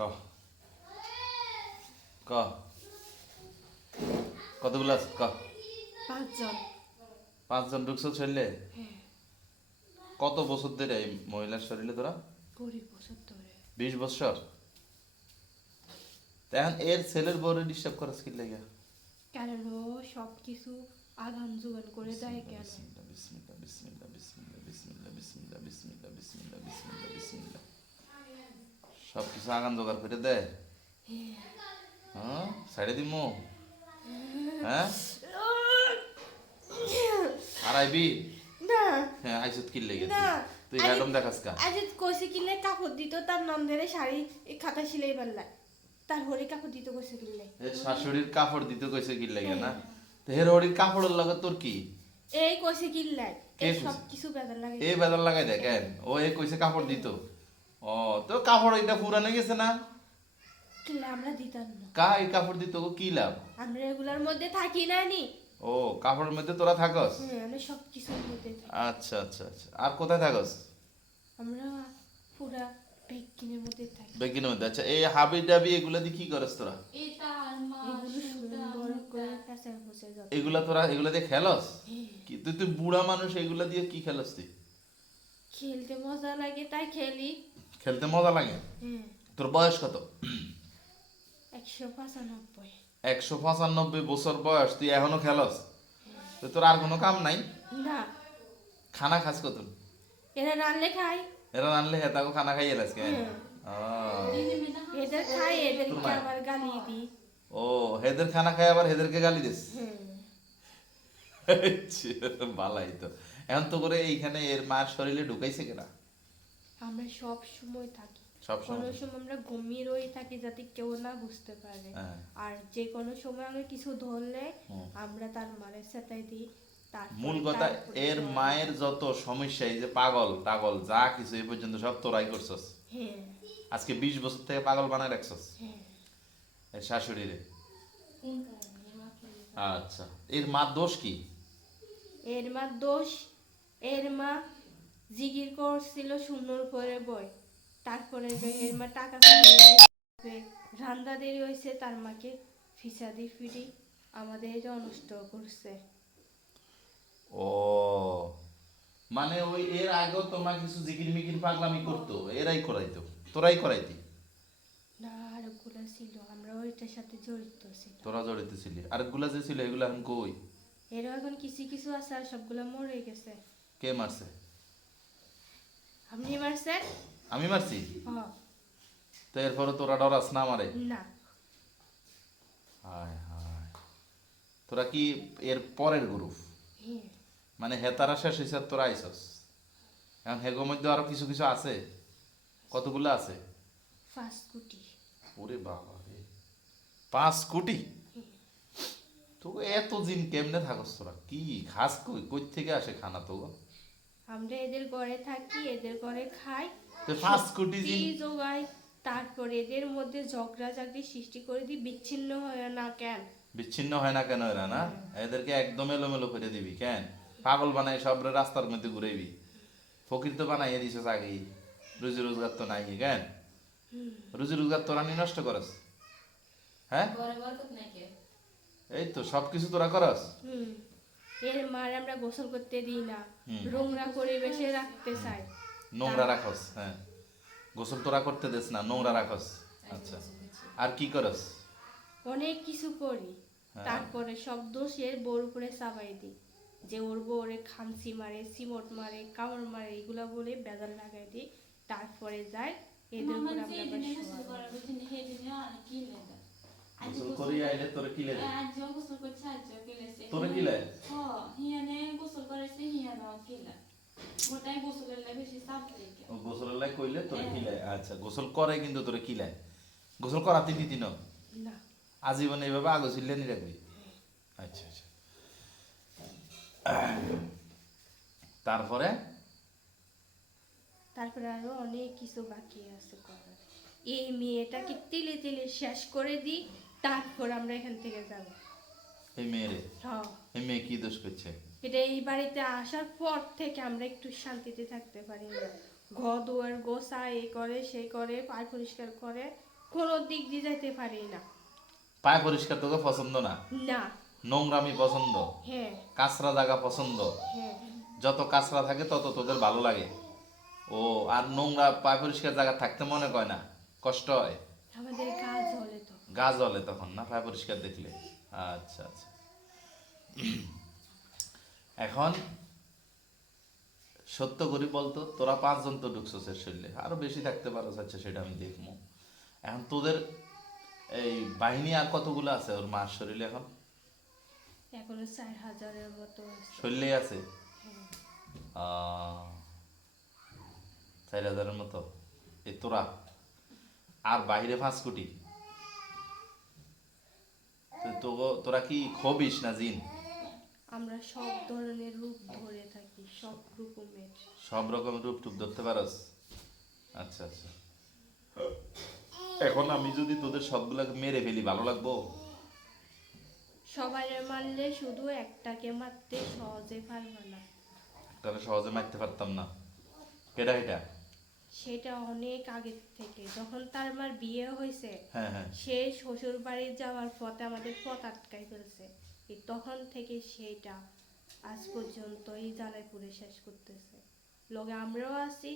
ক ক কতগুলো আছে ক? 5 জন। 5 জন ঢুকছো শরীরে? হ্যাঁ। কত বছর ধরে এই মহিলার শরীরে তোরা? 20 বছর ধরে। 20 বছর? এখন এর ছেলের বউরে ডিস্টার্ব করছ কি লাগা? কারণ ও সব কিছু আগাম জোগান করে দেয় কেন? বিসমিল্লাহ বিসমিল্লাহ বিসমিল্লাহ বিসমিল্লাহ বিসমিল্লাহ বিসমিল্লাহ বিসমিল্লাহ বিসমিল্লাহ বিসমিল্লাহ বিসমিল্লাহ সব কিছু আগাম জোগাড় করে দেয়। হ্যাঁ সাইডে দিমু। হ্যাঁ আর আইবি? না হ্যাঁ আইসত কি লেগে না তুই ম্যাডাম দেখাস কা? আজ কইছে কিনে কাপড় দিত তার নন্দের শাড়ি খাতা সিলাই পারলা তার হরে কাপড় দিত কইছে কিনলে এ শাশুড়ির কাপড় দিতে কইছে কি লাগে না? তো হের হরির কাপড়ের লাগে তোর কি? এই কইছে কিনলে কে এই কইছে? সব কিছু বেদন লাগে এ বেদর লাগাই দেয় কেন? ও এ কইছে কাপড় দিত। ও তো কাপড় এটা পুরানে গেছে না? কিনলে আমরা দিতাম না কা এই কাপড় দিত কি লাভ? আমরা এগুলার মধ্যে থাকি না নি। ও কাপড়ের মধ্যে তোরা থাকস? হ্যাঁ আমরা সব কিছুর মধ্যে থাকি। আচ্ছা আচ্ছা আচ্ছা আর কোথায় থাকস? আমরা পুরা বেকিনের মধ্যে থাকি। বেগিনের মধ্যে। আচ্ছা এই হাবি ডাবি এগুলা দিয়ে কি করস তোরা? এগুলো সুন্দর করে কাঁচা বসে যাবে। এগুলা তোরা এগুলা দিয়ে খেলস? কি তুই তুই বুড়া মানুষ এগুলা দিয়ে কি খেলস তুই? খেলতে মজা লাগে তাই খেলি। খেলতে মজা লাগে? হ্যাঁ তোর বয়স কত? 195। 195 বছর বয়স তুই এখনো খেলস? তো তোর আর কোনো কাম নাই? না খানা খাস কত? এরা রানলে খাই। এরা আনলে হেতাকে খানা খাইয়ে লাস কেন? এদের খাই এদেরকে তোমার? আবার গালি দিই। ও হেদের খানা খাই আবার হেদেরকে গালি দিস? ভালাই তো। এখন তো করে এইখানে এর মার শরীরে ঢুকাইছে কেনা? আমরা সব সময় থাকি। সব কোনো সময়? সময় আমরা ঘুমিয়ে রয়ে থাকি যাতে কেউ না বুঝতে পারে। হ্যাঁ। আর যে কোনো সময় আমরা কিছু ধরলে হুম। আমরা তার মারে সেটাই দিই। তারপরে মূল কথা তারপরে এর সবাই- মায়ের যত সমস্যা এই যে পাগল টাগল যা কিছু এই পর্যন্ত সব তোরাই করছস। হ্যাঁ আজকে 20 বছর থেকে পাগল বানায় রাখছস হ্যাঁ এর শাশুড়িরে। আচ্ছা এর মা দোষ কি? এর মা দোষ এর মা জিগির করছিল শূন্যর পরে বই তারপরে এর মা টাকা ফিরিয়ে রান্দা দেরি হয়েছে তার মাকে ফিসাদি ফিরি আমাদের এটা নষ্ট করছে। ও মানে ওই এর আগেও তোমার কিছু জিকির মিকির পাগলামি করতো এরাই করাইতো তোরাই করাইতি? না আরেকগুলা ছিল আমরা ওইটার সাথে জড়িত ছিল। তোরা জড়িত ছিলি আরেকগুলা যে ছিল এগুলা এখন কই? এরও এখন কিছু কিছু আছে আর সবগুলা মরে গেছে। কে মারছে? আপনি মারছেন? আমি মারছি? হ্যাঁ তো এরপরে তোরা ডরাস না মারে? না হায় হায় তোরা কি এর পরের গ্রুপ? হ্যাঁ মানে হেতারা শেষ হয়েছে আর তোরা আইসস? এখন হেগোর মধ্যে আরো কিছু কিছু আছে? কতগুলো আছে? 5 কোটি। ওরে বাবা রে 5 কোটি? তো এত দিন কেমনে থাকস তোরা কি খাস কই কই থেকে আসে খানা তো? আমরা এদের ঘরে থাকি এদের ঘরে খাই তো 5 কোটি শক্তি দিন জোগাই তারপরে এদের মধ্যে ঝগড়া ঝাগড়ি সৃষ্টি করে দিই বিচ্ছিন্ন হয় না কেন? বিচ্ছিন্ন হয় না কেন এরা না? এদেরকে একদম এলোমেলো করে দিবি কেন? পাগল বানাই সব রাস্তার মধ্যে ঘুরাইবি? ফকির তো বানাইয়ে দিছিস আগেই রুজি রোজগার তো নাই কেন? রুজি রোজগার তোরা নি নষ্ট করস? হ্যাঁ এই তো সবকিছু তোরা করস? হুম এর মার আমরা গোসল করতে দিই না হুম। নোংরা পরিবেশে রাখতে চাই। নোংরা রাখস? হ্যাঁ গোসল তোরা করতে দেস না নোংরা রাখস। আচ্ছা আর কি করস? অনেক কিছু করি হ্যাঁ। তারপরে সব দোষ এর বউর উপরে চাপাই দিই যে ওর বউ ওরে খামচি মারে চিমট মারে কামড় মারে এগুলা বলে বেজাল লাগাই দিই তারপরে যায় এদের উপর আমরা আবার শোয়াই। গোসল করি আইলে তোরে কি লাগে? তোরে কি লাগে? ও গোসলের লাই কইলে তোরে কি লাগে? আচ্ছা গোসল করে কিন্তু তোরে কি লাগে? গোসল করাতে দিতি না? না আজীবন এইভাবে আগো ছিললে নি রাখবি? আচ্ছা আচ্ছা তারপরে তারপরে আরো অনেক কিছু বাকি আছে করার এই মেয়েটাকে তিলে তিলে শেষ করে দিই তারপর আমরা এখান থেকে যাব। এই মেয়েরে হ্যাঁ এই মেয়ে কি দোষ করছে? এটা এই বাড়িতে আসার পর থেকে আমরা একটু শান্তিতে থাকতে পারি না। ঘর দুয়ার গোছা এই করে সেই করে পায় পরিষ্কার করে কোনো দিক দিয়ে যাইতে পারি না। পায় পরিষ্কার তোকে পছন্দ না, না। নোংরামি পছন্দ, হ্যাঁ। কাঁচরা জায়গা পছন্দ, হ্যাঁ। যত কাঁচরা থাকে তত তোদের ভালো লাগে। ও, আর নোংরা পায় পরিষ্কার জায়গা থাকতে মনে কয় না, কষ্ট হয়, আমাদের কাজ হলে তো। গা জ্বলে তখন না পায় পরিষ্কার দেখলে। আচ্ছা আচ্ছা। এখন সত্য করি বলতো, তোরা 5 জন তো ঢুকছস এর শরীরে, আরো বেশি থাকতে পারো, আচ্ছা সেটা আমি দেখবো। এখন তোদের এই বাহিনী আর কতগুলো আছে ওর মার শরীরে এখন? এখনো 4000-এর মতো আছে। শরীরে আছে হ্যাঁ। 4000-এর মতো। এই তোরা আর বাইরে 5 কোটি। তোরা কি খবিস না জিন? আমরা সব ধরনের রূপ ধরে থাকি, সব রকমের। সব রকম রূপ টুপ ধরতে পারস? আচ্ছা আচ্ছা। এখন আমি যদি তোদের সবগুলাকে মেরে ফেলি ভালো লাগবো? সবাই মারলে শুধু একটাকে মারতে সহজে পারবে না। তাহলে সহজে মারতে পারতাম না। কেডা এটা? সেটা অনেক আগে থেকে, যখন তার মার বিয়ে হয়েছে, হ্যাঁ হ্যাঁ। সে শ্বশুর বাড়ি যাওয়ার পথে আমাদের পথ আটকাই ফেলছে। এই তখন থেকে সেটা আজ পর্যন্ত এই জ্বালায় পুড়ে শেষ করতেছে। লগে আমরাও আছি।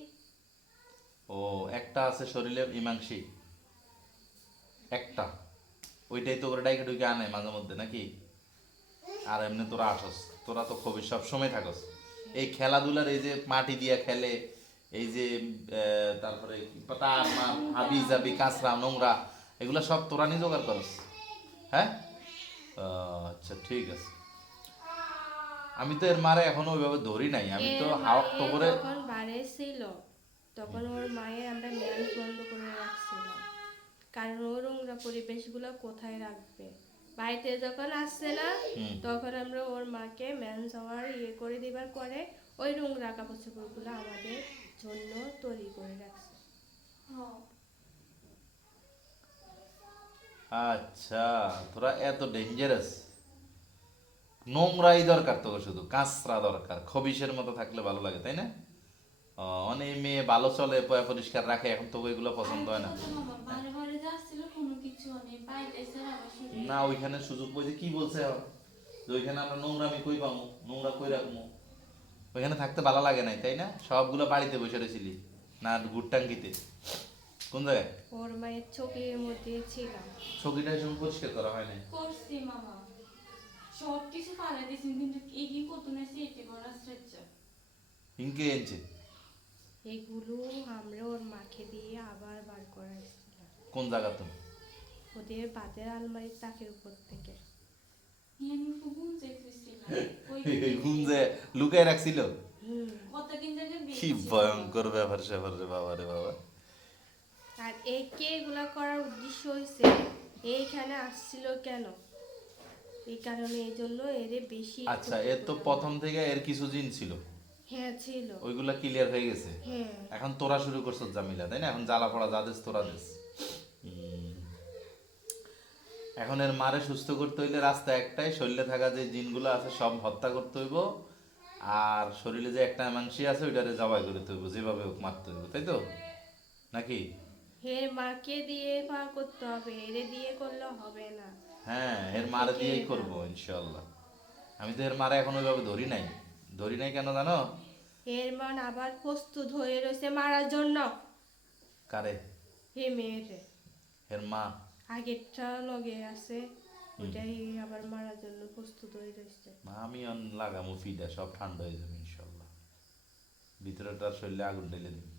ও, একটা আছে শরীরে ইমাংসি, একটা, ওইটাই তো করে ডাইকে ডুইকে আনে মাঝে মধ্যে নাকি? আর এমনি তোরা আসস, তোরা তো খুবই সব সময় থাকস এই খেলাধুলার, এই যে মাটি দিয়া খেলে, এই যে তারপরে তার মার হাবি জাবি কাঁচরা নোংরা, এগুলা সব তোরা নিয়ে জোগাড় করস? হ্যাঁ। আচ্ছা ঠিক আছে। আমি তো এর মারে এখনো ওইভাবে ধরি নাই, আমি তো এর হাওয়া তো মায়ে করে। যখন বাড়ি ছিল তখন ওর মায়ের আমরা মেয়াজ বন্ধ করে রাখছিলাম, কারণ ওর নোংরা পরিবেশগুলো কোথায় রাখবে। বাড়িতে যখন আসছে না তখন আমরা ওর মাকে মেন্স হওয়ার করে দিবার পরে ওই নোংরা কাপড় চোপড়গুলো আমাদের জন্য তৈরি করে রাখছে। আচ্ছা, তোরা এত ডেঞ্জারাস? নোংরাই দরকার তোকে, শুধু কাঁচরা দরকার, খবিসের মতো থাকলে ভালো লাগে তাই না? অনেক মেয়ে ভালো চলে, পয়া পরিষ্কার রাখে, এখন তো ওইগুলো পছন্দ হয় না। না, ওইখানে সুযোগ বলছে কি বলছে এখন? যে ওইখানে আমরা নোংরামি কই পাবো, নোংরা কই রাখবো? ওইখানে থাকতে ভালো লাগে নাই তাই না? সবগুলো বাড়িতে বসে রয়েছিলি না গুটটাঙ্গিতে? কোন জায়গায়? ওর মায়ের চোখের মধ্যে ছিলাম। ছবিটা এসব পরিষ্কার করা হয় নাই? করছি মামা, সব কিছু পালা দিয়েছি কিন্তু এই কি কত না সেটি করা শ্রেষ্ঠ। ইনকে এনেছে? এগুলো আমরা ওর মাকে দিয়ে আবার বার করাইছিলাম কোন জায়গা তো? ওদের বাদের আলমারির তাকের উপর থেকে। আমি খুব বুঝে খুঁজছিলাম ঘুম যে লুকায় রাখছিল? কত কিন জায়গায় কি ভয়ঙ্কর ব্যাপার স্যাপার রে বাবা রে বাবা। আর একে এগুলা করার উদ্দেশ্য হয়েছে এইখানে আসছিল কেন, এই কারণে, এই জন্য এরে বেশি। আচ্ছা, এর তো প্রথম থেকে এর কিছু জিন ছিল, হ্যাঁ ছিল। ওইগুলা ক্লিয়ার হয়ে গেছে। হ্যাঁ। এখন তোরা শুরু করছো জামিলা তাই না? এখন জ্বালা পড়া যা দেশ তোরা দেশ। এখন এর মারে সুস্থ করতে হইলে রাস্তা একটাই, শরীরে থাকা যে জিনগুলো আছে সব হত্যা করতে হইব, আর শরীরে যে একটা মাংসি আছে ওইটারে জবাই করতে হইব, যেভাবে হোক মারতে হইব, তাই তো নাকি? এর মাকে দিয়ে পার করতে হবে, এরে দিয়ে করলে হবে না। হ্যাঁ, এর মারে দিয়েই করবো ইনশাল্লাহ। আমি তো এর মারে এখন ওইভাবে ধরি নাই। ধরি নাই কেন জানো? এর মান আবার প্রস্তুত হয়ে রয়েছে মারার জন্য। কারে? হে মেয়েরে। এর মা আগেরটা লগে আছে, ওটাই আবার মারার জন্য প্রস্তুত হয়ে রয়েছে। আমি লাগামো ফিডা, সব ঠান্ডা হয়ে যাবে ইনশাল্লাহ। ভিতরেটার শরীরে আগুন ঢেলে দিবি।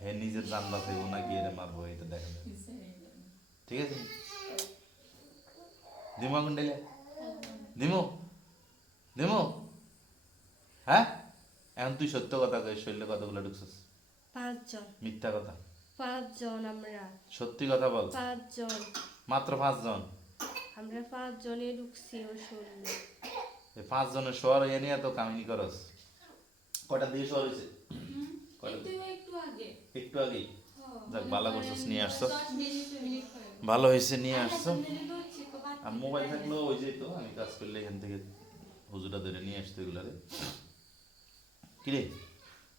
হে নিজের জান বাঁচাইবো নাকি এরে মারবো এটা দেখা যাবে। ঠিক আছে? দিমু আগুন ঢেলে? দিমু? দিমু? হ্যাঁ, এখন তুই সত্য কথা কই, শরীরে কতগুলো ঢুকছিস? 5 জন। মিথ্যা কথা? 5 জন আমরা। সত্যি কথা বল। 5 জন। মাত্র 5 জন? আমরা 5 জনে ঢুকছি ওর শরীরে। এই 5 জনের শোয়ার হইয়া নিয়ে তো কামিনী করস? কয়টা দিয়ে শোয়ার হয়েছে? একটু আগে একটু আগেই? যাক, ভালো করছিস, নিয়ে আসছো, 10-20 মিনিট হয়। ভালো হয়েছে নিয়ে আসছো। ধরছি তো বাদ আর মোবাইল থাকলেও ওই যে তো আমি কাজ করলে এখান থেকে হুজুরা ধরে নিয়ে আসতো এগুলারে। কিরে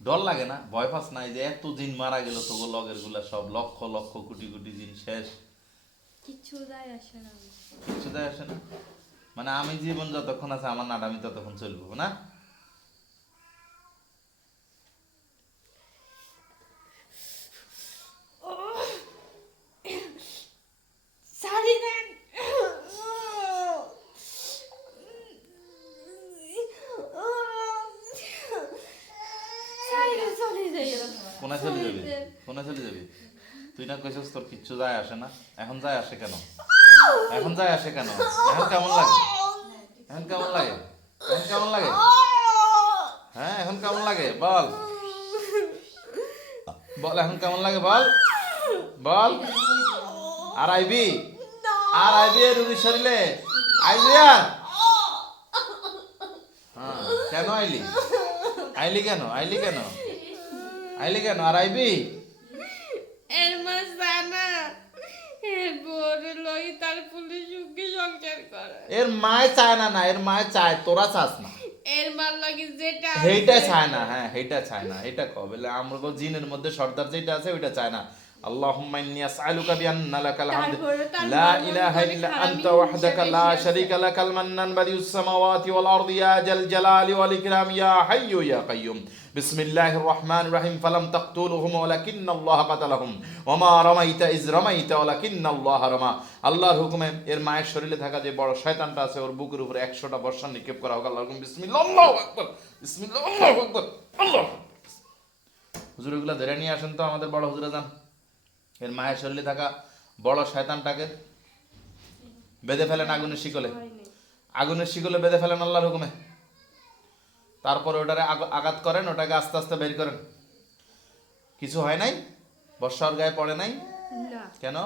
ডর লাগে না, ভয় পাস না? এই যে এত জিন মারা গেল তো লগের গুলা সব, লক্ষ লক্ষ কোটি কোটি জিন শেষ, কিছু যায় আসে না আমার। কিছু যায় আসে না? মানে আমি জীবন যতক্ষণ আছে আমার নাডামি ততক্ষণ চলবো না? ছাড়ি দেন। চলে যাই। কোনায় চলে যাবি? কোনায় চলে যাবি? তুই না কইছিস তোর কিচ্ছু যায় আসে না, এখন যায় আসে কেন? এখন যায় আসে কেন? এখন কেমন লাগে? এখন কেমন লাগে? এখন কেমন লাগে? হ্যাঁ, এখন কেমন লাগে বল, বল এখন কেমন লাগে বল, বল। আর আইবি? আর আইবি এই রুগীর শরীরে? আইবি আর? হ্যাঁ, কেন আইলি? আইলি কেন? আইলি কেন? আইলি কেন? আর আইবি? এর মা জানা এর বড় লই তার পুলিশ সুখে সংসার করে। এর মায় চায় না, না এর মায় চায়, তোরা চাস না। এর মার লাগি যেটা সেইটা চায় না, হ্যাঁ সেইটা চায় না। এটা কবে আমরা জিনের মধ্যে সর্দার যেটা আছে ওইটা চায় না। আল্লাহুম্মা ইন্নী আসআলুকা বিআন্না লাকাল হামদ তারপরে তার লা মন ইলাহা করে ইল্লা খারাপই আনতা ওয়াহদাকা হিসেবে লা বেশি আছে। শারীকা লাকাল মান্নান বাদিউস সামাওয়াতি ওয়াল আরদি ইয়া জাল জালালি ওয়াল ইকরাম ইয়া হাইয়্যু ইয়া কাইয়্যুম বিসমিল্লাহির রহমানির রহিম ফালাম তাকতুলুহুম ওয়ালাকিন্নাল্লাহা কাতালাহুম ওয়ামা রামাইতা ইয রামাইতা ওয়ালাকিন্নাল্লাহা রামা। আল্লাহর হুকুমে এর মায়ের শরীরে থাকা যে বড় শয়তানটা আছে ওর বুকের উপরে 100টা বর্ষা নিক্ষেপ করা হোক। আল্লাহর হুকুম বিসমিল্লাহ, আল্লাহু আকবার, বিসমিল্লাহ, আল্লাহু আকবার, আল্লাহ। হুজুর এগুলা ধরে নিয়ে আসেন তো আমাদের বড় হুজুরে যান। এর মায়ের শরীরে থাকা বড় শয়তানটাকে বেঁধে ফেলেন আগুনের শিকলে, আগুনের শিকলে বেঁধে ফেলেন আল্লাহর হুকুমে। তারপরে ওটারে আঘাত করেন, ওটাকে আস্তে আস্তে বের করেন। কিছু হয় নাই? বর্ষার গায়ে পড়ে নাই না, কেন?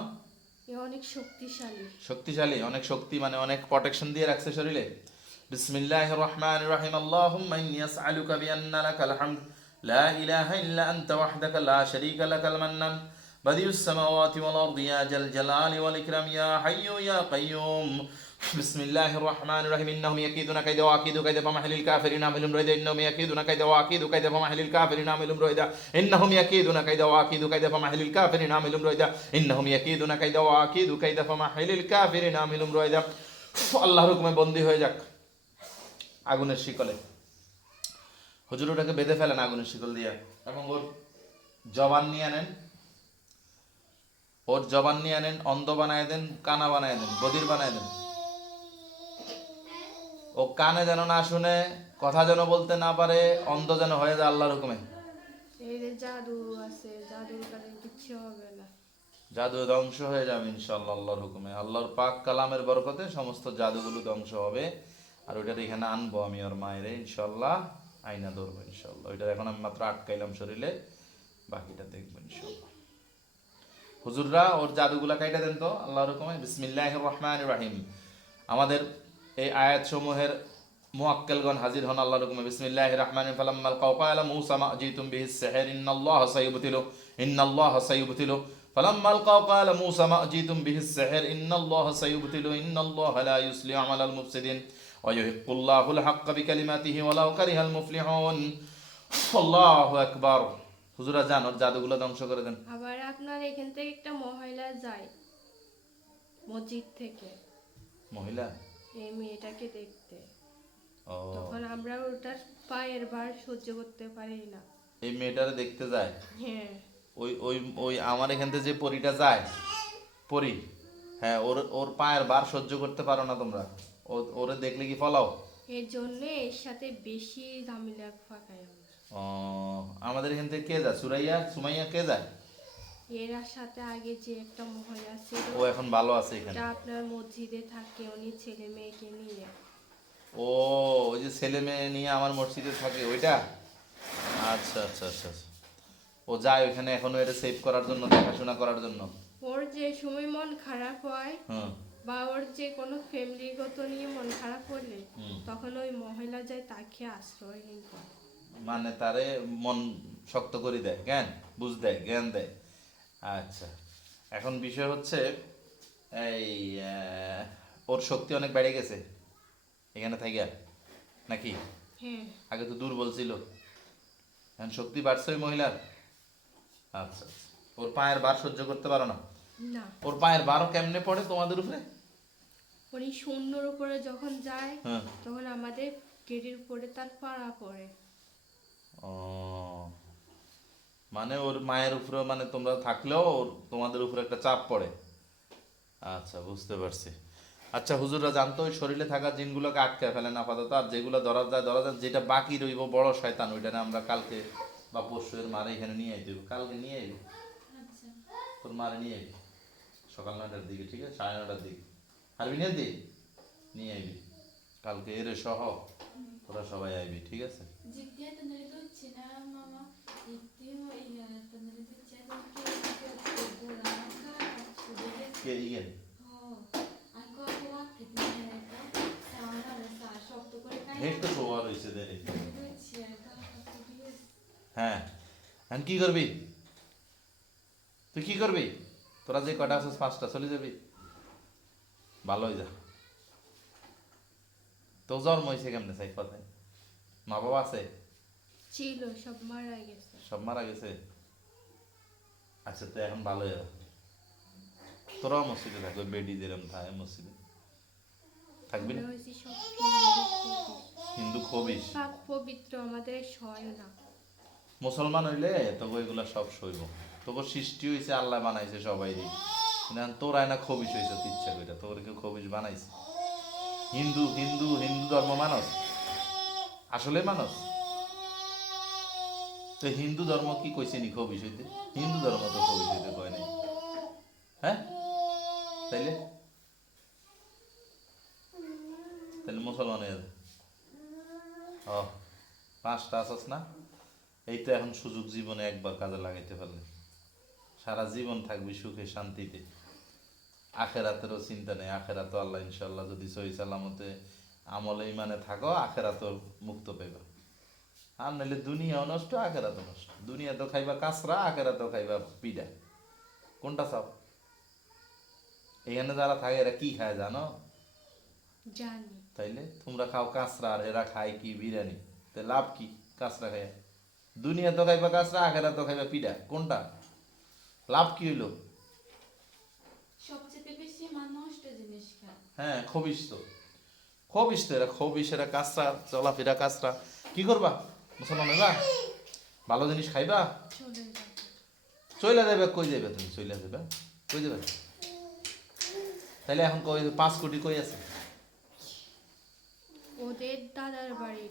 এ অনেক শক্তিশালী। শক্তিশালী, অনেক শক্তি, মানে অনেক প্রোটেকশন দিয়ে রাখছে শরীরে। বিসমিল্লাহির রহমানির রহিম আল্লাহুম্মা ইন্নী আসআলুকা বিআন্না লাকাল হামদ লা ইলাহা ইল্লা আনতা ওয়াহদাকা লা শারীকা লাকাল মান্নান বাদিউস সামাওয়াতি ওয়াল আরদি ইয়া জাল জালালি ওয়াল ইকরাম ইয়া হাইয়্যু ইয়া কাইয়্যুম বিসমিল্লাহির রহমানির রহিম ইন্নাহুম ইয়াকিদুনা কাইদা ওয়া আকিদু কাইদা ফামাহিলিল কাফিরিনা আমহিলুম রয়দা ইন্নাহুম ইয়াকিদুনা কাইদা ওয়া আকিদু কাইদা ফামাহিলিল কাফিরিনা আমহিলুম রয়দা ইন্নাহুম ইয়াকিদুনা কাইদা ওয়া আকিদু কাইদা ফামাহিলিল কাফিরিনা আমহিলুম রয়দা ইন্নাহুম ইয়াকিদুনা কাইদা ওয়া আকিদু কাইদা ফামাহিলিল কাফিরিনা আমহিলুম রয়দা। আল্লাহর হুকুমে বন্দী হয়ে যাক আগুনের শিকলে। হুজুর ওটাকে বেঁধে ফেলেন আগুনের শিকল দিয়ে এবং ওর জবান নিয়ে আনেন, ওর জবান নিয়ে আনেন, অন্ধ বানায় দেন, কানা বানায় দেন, বধির বানায় দেন। ও কানে যেন না শুনে, কথা যেন বলতে না পারে, অন্ধ যেন হয়ে যায় আল্লাহর হুকুমে। এই যে জাদু আছে, জাদুর কারণে কিচ্ছু হবে না। জাদু ধ্বংস হয়ে যাবে ইনশাআল্লাহ আল্লাহর হুকুমে। আল্লাহর পাক কালামের বরকতে সমস্ত জাদুগুলো ধ্বংস হবে। আর ওইটার এখানে আনবো আমি ওর মায়ের ইনশাআল্লাহ, আইনা ধরবো ইনশাআল্লাহ। ওইটা এখন আমি মাত্র আটকাইলাম শরীরে, বাকিটা দেখবো ইনশাআল্লাহ। হুজুররা ওর জাদুগুলা কাইটা দেন তো আল্লাহর হুকুমে। বিসমিল্লাহির রহমানির রহিম। আমাদের এই আয়াত সমূহের মুআক্কেলগণ হাজির হন আল্লাহর হুকুমে। বিসমিল্লাহির রহমানির ফালাম্মাল কাওকালা মুসা মা জিতুম বিহিস সিহর ইন্নাল্লাহা সাইয়ুবতিলু ইন্নাল্লাহা সাইয়ুবতিলু ফালাম্মাল কাওকালা মুসা মা জিতুম বিহিস সিহর ইন্নাল্লাহা সাইয়ুবতিলু ইন্নাল্লাহা লা ইউসলিহু আমালাল মুফসিদিন ওয়া ইউহিক্কুল্লাহুল হাক্কা বিকালিমাতিহি ওয়ালাউ কারিহাল মুফলিহুন। আল্লাহু আকবার। হুজুরা জান ওর জাদুগুলো ধ্বংস করে দেন। আবার আপনার এখান থেকে একটা মহিলা যায় মসজিদ থেকে মহিলা? এই মেয়েটাকে দেখতে, ও, তখন আমরা ওটার পায়ের ভার সহ্য করতে পারি না। এই মেয়েটারে দেখতে যায়? হ্যাঁ, ওই ওই ওই আমার এখান থেকে যে পরীটা যায়, পরী, হ্যাঁ, ওর ওর পায়ের ভার সহ্য করতে পারো না তোমরা? ওরে দেখলে কি ফলাও? এর জন্য এর সাথে বেশি ঝামেলা ফাঁকাই আমরা। ও, আমাদের এখান থেকে কে যায়? সুরাইয়া, সুমাইয়া কে যায়? এর সাথে আগে যে একটা মহিলা ছিল, ও এখন ভালো আছে এখানে? এটা আপনার মসজিদে থাকে, উনি ছেলে মেয়েকে নিয়ে। ও, ওই যে ছেলে মেয়ে নিয়ে আমার মসজিদে থাকে ওইটা? আচ্ছা আচ্ছা আচ্ছা আচ্ছা। ও যায় ওইখানে এখনো এটা সেভ করার জন্য, দেখাশোনা করার জন্য। ওর যে সময় মন খারাপ হয় হুম বা ওর যে কোনো ফ্যামিলিগত নিয়ে মন খারাপ হলে হুম। তখন ওই মহিলা যায় তাকে আশ্রয় করে। মানে তারে মন শক্ত করে দেয়, জ্ঞান বুঝ দেয়, জ্ঞান দেয়। আচ্ছা, এখন বিষয় হচ্ছে এই ওর শক্তি অনেক বেড়ে গেছে এখানে থাইকা নাকি? হ্যাঁ, আগে তো দুর্বল ছিল, এখন শক্তি বাড়ছে ওই মহিলার? আচ্ছা আচ্ছা। ওর পায়ের ভার সহ্য করতে পারো না? না, ওর পায়ের ভারও কেমনে পড়ে তোমাদের উপরে? উনি শূন্যর উপরে যখন যায় হ্যাঁ। তখন আমাদের গেটের উপরে তার পাড়া পড়ে। ও, মানে ওর মায়ের উপরে মানে তোমরা থাকলেও তোমাদের উপরে একটা চাপ পড়ে। আচ্ছা, বুঝতে পারছি। আচ্ছা, হুজুররা জানতো ওই শরীরে থাকা জিনগুলোকে আটকে ফেলেন আপাতত, আর যেগুলো ধরা যায়, যেটা বাকি রইব বড় শয়তান, ওইটা না আমরা কালকে বা পরশু এর মারে এখানে নিয়ে আইতে হবে। কালকে নিয়ে আইবি, আচ্ছা তোর মারে নিয়ে আইবি সকাল 9টার দিকে, ঠিক আছে? 9:30টার দিকে পারবি না? নিয়ে আইবি কালকে এর সহ, তোরা সবাই আইবি, ঠিক আছে? জিতিয়া তন্দুরি দুধ না মামা ইতিও ইয়া তন্দুরি দুধ চেয়ে তো গোলা কা সুদে কে ইয়ে ও আর কো কোয়া কিতনে তো সামনা রসা শক্ত করে কাই হেড তো শোয়ার হইছে দেরে। দুধ চেয়ে কা সুদে হ্যাঁ, এখন কি করবি? তুই কি করবি? তোরা যে কটা আছিস 5টা চলে যাবি? ভালো হয়ে যা। তো জন্ম হয়েছে কেমনে সাইফাতে? মা বাবা আছে? ছিল, সব মারা গেছে। সব মারা গেছে? আচ্ছা, তো এখন ভালো হয়ে যা। তোরাও মসজিদে থাকবে, বেডি যেরম থাকে মসজিদে থাকবি না? আমরা হয়েছি সব হিন্দু খবিস। পাক পবিত্র, আমাদের সয় না। মুসলমান হইলে তোকে এগুলা সব সইব। তোকে সৃষ্টি হয়েছে, আল্লাহ বানাইছে সবাই। কিন্তু তোরাই না খবিস হয়েছে ইচ্ছা করে, তোর কেউ খবিস বানাইছে? হিন্দু হিন্দু হিন্দু ধর্ম মানস? আসলে মানস? তো হিন্দু ধর্ম কি কইছে নি খবিস হইতে? হিন্দু ধর্ম তো খবিস হইতে কয় নাই। হ্যাঁ, তাইলে তাহলে মুসলমানের ও 5টা আসস না? এই তো এখন সুযোগ, জীবনে একবার কাজে লাগাইতে পারলে সারা জীবন থাকবি সুখে শান্তিতে। আখেরাতেরও চিন্তা নেই, আখেরাতও আল্লাহ ইনশাল্লাহ যদি সহি সালামতে আমলে ইমানে থাকো আখেরাতও মুক্ত পাইবা। আর নাহলে দুনিয়াও নষ্ট, আখেরাতও নষ্ট। দুনিয়া তো খাইবা কাঁচরা, আখেরাতও খাইবা পিডা। কোনটা চাও? এখানে যারা থাকে এরা কি খায় জানো? জানি। তাইলে তোমরা খাও কাঁচরা আর এরা খায় কি? বিরিয়ানি। তো লাভ কি কাঁচরা খায়? দুনিয়া তো খাইবা কাঁচরা, আখেরাতও খাইবা পিডা। কোনটা লাভ কি হইলো? সবচেয়ে বেশি মানুষ তো জিনিস খায় হ্যাঁ, খবিস তো, খবিস তো এরা, খবিস এরা কাঁচরা, চলাফেরা কাঁচরা। কি করবা মুসলমানেরা? ভালো জিনিস খাইবা? চলে যাবে। চইলা যাবে? কই যাবে তুমি? চইলা যাবে? কই যাবে? তাইলে এখন কই 5 কোটি কই আছে? ওদের দাদার বাড়ি,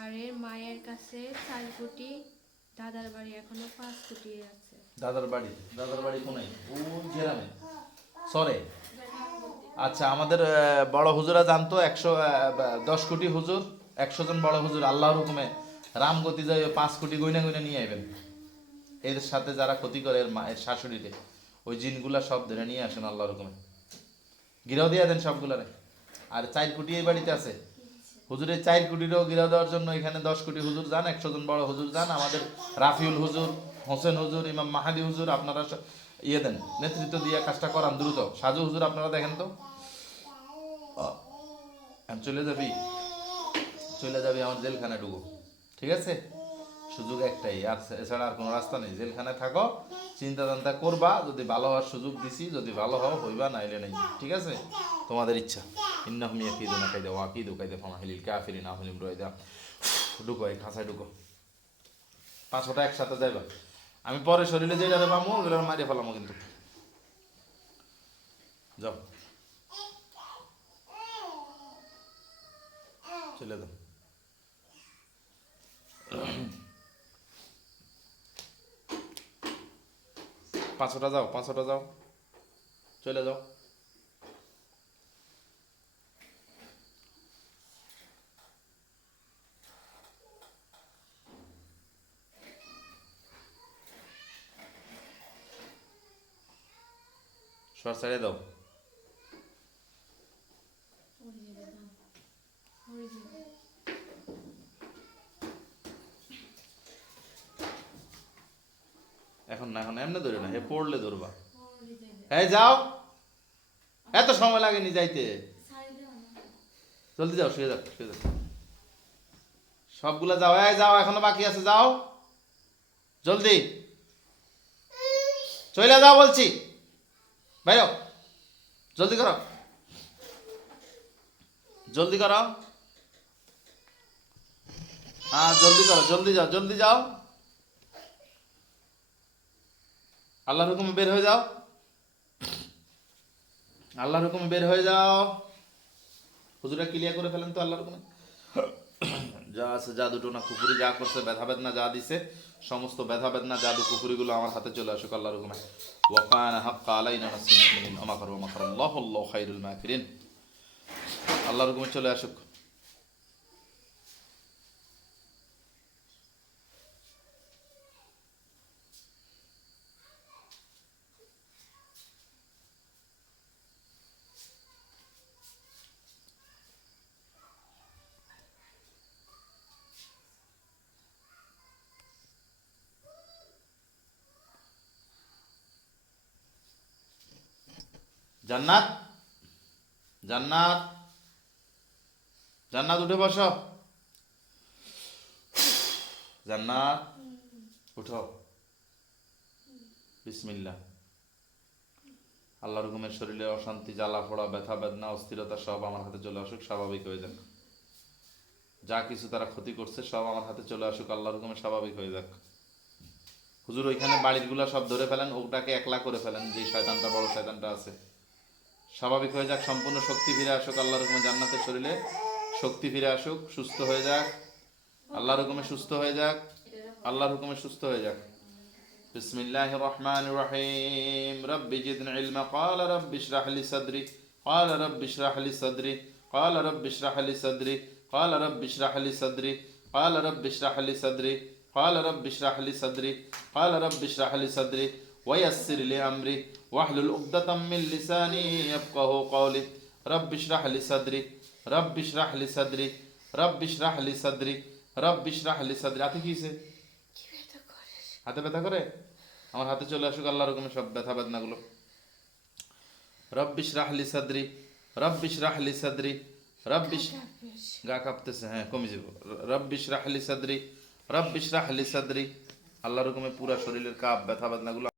আর এর মায়ের কাছে 4 কোটি, দাদার বাড়ি এখনো 5 কোটি আছে। দাদার বাড়ি? দাদার বাড়ি কোনায়? ও গ্রামে সরে। আচ্ছা, আমাদের বড় হুজুরা জানতো 10 কোটি হুজুর, 100 জন বড় হুজুর আল্লাহর হুকুমে রামগতি যায় 5 কোটি গইনা গইনা নিয়ে আইবেন। এর সাথে যারা ক্ষতি করে এর এর শাশুড়িতে, ওই জিনগুলা সব ধরে নিয়ে আসেন আল্লাহর হুকুমে। গিরাও দিয়ে দেন সবগুলারে। আর 4 কোটি এই বাড়িতে আছে। হুজুরের 4 কোটিরও গিরাও দেওয়ার জন্য এখানে 10 কোটি হুজুর যান, 100 জন বড় হুজুর যান, আমাদের রাফিউল হুজুর, হোসেন হুজুর, ইমাম মাহাদি হুজুর, আপনারা ইয়ে দেন, নেতৃত্ব দিয়ে কাজটা করান দ্রুত। সাজু হুজুর আপনারা দেখেন তো। চলে যাবি? চলে যাবি আমার জেলখানায় ঢুকো, ঠিক আছে? সুযোগ একটাই, আর এছাড়া আর কোনো রাস্তা নেই। জেলখানায় থাকো, চিন্তা চিন্তা করবা, যদি ভালো হওয়ার সুযোগ দিছি, যদি ভালো হও হইবা, নাইলে নেই, ঠিক আছে? তোমাদের ইচ্ছা। ইন্নাহুম ইয়াকিদুনা কাইদা ওয়া আকিদু কাইদা ফামাহিলিল কাফিরিনা আহলিম রুয়াইদা। ঢুকো, এই খাঁচায় ঢুকো। 500টা একসাথে যাইবা। আমি পরে শরীরে যেটা পাবো ওগুলো মারিয়ে ফেলামো কিন্তু। যাও, চলে যাও। 500টা যাও, 500টা যাও, চলে যাও। শর্ট সাইডে দাও। ওরে যাবে দাও ওরে যাবে এখন না, এখন এমনি ধরে না, হে পড়লে ধরবা। ওরে যাবে এই যাও, এত সময় লাগেনি যাইতে। সাইড দাও না জলদি যাও, শুয়ে যাও, শুয়ে যাও। সবগুলা যাও, এই যাও, এখনো বাকি আছে, যাও। জলদি চলে যাও বলছি, বাইরো, জলদি করো, জলদি করো, হ্যাঁ জলদি করো, জলদি যাও, জলদি যাও, আল্লাহর হুকুমে বের হয়ে যাও, আল্লাহর হুকুমে বের হয়ে যাও। হুজুরা ক্লিয়ার করে ফেলেন তো আল্লাহর হুকুমে। যা আছে জাদু টোনা কুফুরি যা করছে, ব্যথা বেদনা যা দিছে, সমস্ত ব্যথা বেদনা জাদু কুফুরিগুলো আমার হাতে চলে আসুক আল্লাহর হুকুমে। ওয়াকানা হাক্কা আলাইনা নাসরিল মুমিনিন ওয়া মাকারু ওয়া মাকারাল্লাহু আল্লাহু খায়রুল মাকিরিন। আল্লাহর হুকুমে চলে আসুক। জান্নাত, জান্নাত, জান্নাত উঠে বসো, জান্নাত উঠো, বিসমিল্লাহ। আল্লাহর হুকুমের শরীরে অশান্তি, জ্বালা পোড়া, ব্যথা বেদনা, অস্থিরতা সব আমার হাতে চলে আসুক, স্বাভাবিক হয়ে যাক। যা কিছু তারা ক্ষতি করছে সব আমার হাতে চলে আসুক, আল্লাহর হুকুমে স্বাভাবিক হয়ে যাক। হুজুর ওইখানে বাড়িরগুলা সব ধরে ফেলেন, ওটাকে একলা করে ফেলেন, যে শয়তানটা বড় শয়তানটা আছে, স্বাভাবিক হয়ে যাক, সম্পূর্ণ শক্তি ফিরে আসুক আল্লাহর হুকুমে, জান্নাতের শরীরে শক্তি ফিরে আসুক, সুস্থ হয়ে যাক, আল্লাহর হুকুমে সুস্থ হয়ে যাক, আল্লাহর হুকুমে সুস্থ হয়ে যাক। বিসমিল্লাহির রহমানির রহিম। রব্বি জিদনি ইলমা। ক্বালা রব্বি ইশরাহ লি সাদরি। ক্বালা রব্বি ইশরাহ লি সাদরি। ক্বালা রব্বি ইশরাহ লি সাদরি। ক্বালা রব্বি ইশরাহ লি সাদরি। ক্বালা রব্বি ইশরাহ লি সাদরি। ক্বালা রব্বি ইশরাহ লি সাদরি। ক্বালা রব্বি ইশরাহ লি সাদরি ওয়াইয়াসসির লি আমরি ওয়াহলুল উকদাতাম মিন লিসানি ইয়াফকাহু কওলি। রব্বি ইশরাহ লি সাদরি। রব্বি ইশরাহ লি সাদরি। রব্বি ইশরাহ লি সাদরি। রব্বি ইশরাহ লি সাদরি। হাতে কি হইছে? হাতে ব্যথা করে? আমার হাতে চলে আসুক আল্লাহর হুকুমে সব ব্যথা বেদনাগুলো। রব্বি ইশরাহ লি সাদরি। রব্বি ইশরাহ লি সাদরি। রব্বি গা কাঁপতেছে, হ্যাঁ কমে যাব। রব্বি ইশরাহ লি সাদরি। রব্বি ইশরাহ লি সাদরি। আল্লাহর হুকুমে পুরা শরীরের কাপ ব্যথা বেদনাগুলো